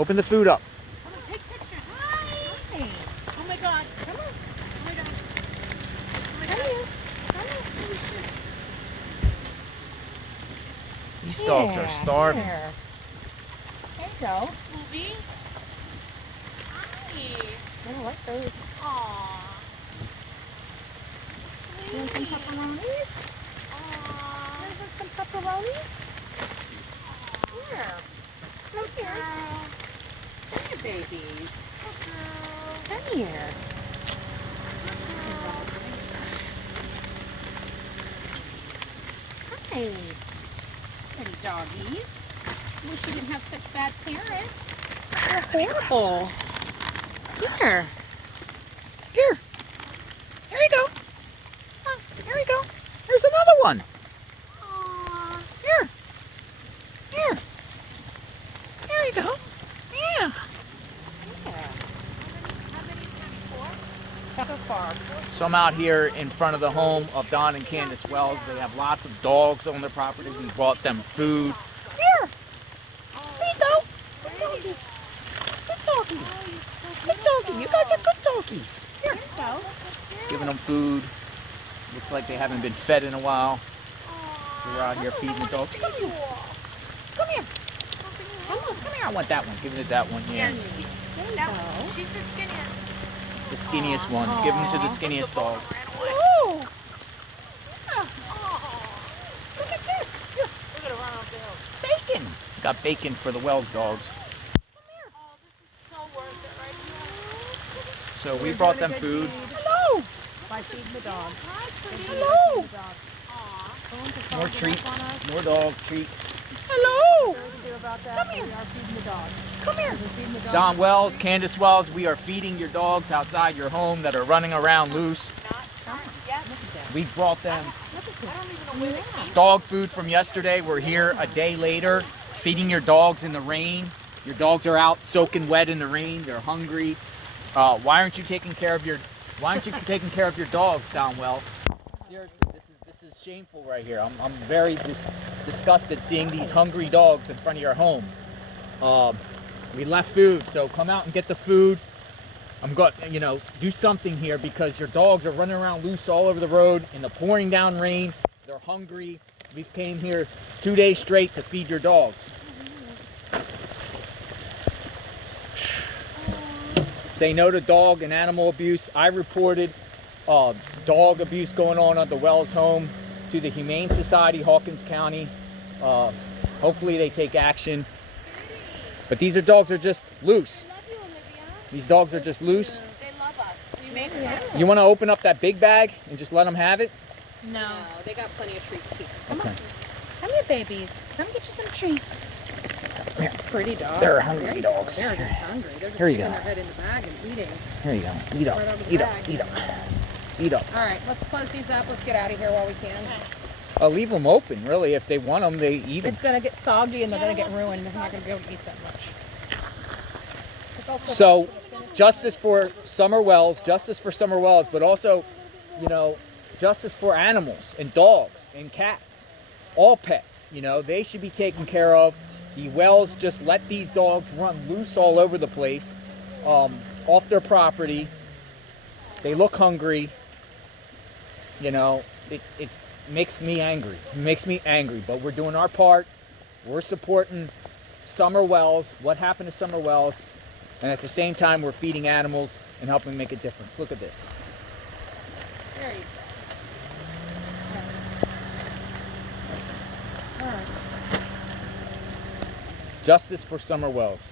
Open the food up. I'm gonna take pictures. Hi. Oh my God. Come on. Oh my God. Oh my God. Come here. These dogs are starving. Here. There you go. Movie. Hi. I don't like those. Aww. You want some pepperonis? Aww. You want some pepperonis? Here. Come here. Come here, babies. Come here. Hi. Pretty doggies. Wish you didn't have such bad parents. They're horrible. Here. Here. There you go. Here you go. There's another one. Aww. Here. Here. There you go. Yeah. So far. So I'm out here in front of the home of Don and Candus Wells. They have lots of dogs on their property. We brought them food. Here. There you go. Good doggy. Good doggy. Good doggy. You guys are good doggies. Here. Giving them food. Looks like they haven't been fed in a while. So we're out here feeding the dogs. Come here. Come here. Come here. I want that one. Give it that one. Yeah. She's the skinniest. The skinniest ones. Give them to the skinniest dog. Oh. Look at this. Here. Look at her run off the hill. Bacon. Got bacon for the Wells dogs. Oh, this is so worth it right So we brought them food. Hello. By feeding the dogs. Hello. Aw. More treats. More dog treats. Hello. Come here. We are feeding the dogs. Come here. We're feeding the dogs. Don Wells, Candus Wells, we are feeding your dogs outside your home that are running around loose. Not yet. We brought them I don't even know where they came. dog food from yesterday. We're here a day later feeding your dogs in the rain. Your dogs are out soaking wet in the rain. They're hungry. Why aren't you taking care of your dogs, Don Wells? Seriously, this is shameful right here. I'm very disgusted seeing these hungry dogs in front of your home. We left food, so come out and get the food. I'm going, do something here because your dogs are running around loose all over the road in the pouring down rain. They're hungry. We came here 2 days straight to feed your dogs. Say no to dog and animal abuse. I reported dog abuse going on at the Wells home to the Humane Society, Hawkins County. Hopefully they take action. But these dogs are just loose. These dogs are just loose. They love us. We made them. You want to open up that big bag and just let them have it? No. They got plenty of treats here. Okay. Come here, babies. Come get you some treats. Here. Pretty dogs. They're hungry There you dogs. go. They're just hungry. They're just Here you sticking go. their head in the bag and eating. Here you go. Eat up. Right over the Eat up. bag. Eat up. Eat up. All right, let's close these up. Let's get out of here while we can. I'll leave them open, really. If they want them, they eat them. It's going to get soggy and they're going to get ruined. They're not going to be able to eat that much. So, justice for Summer Wells, but also, justice for animals and dogs and cats, all pets. They should be taken care of. The Wells just let these dogs run loose all over the place, off their property. They look hungry. It makes me angry. It makes me angry, but we're doing our part. We're supporting Summer Wells, what happened to Summer Wells, and at the same time, we're feeding animals and helping make a difference. Look at this. There you go. All right. Justice for Summer Wells.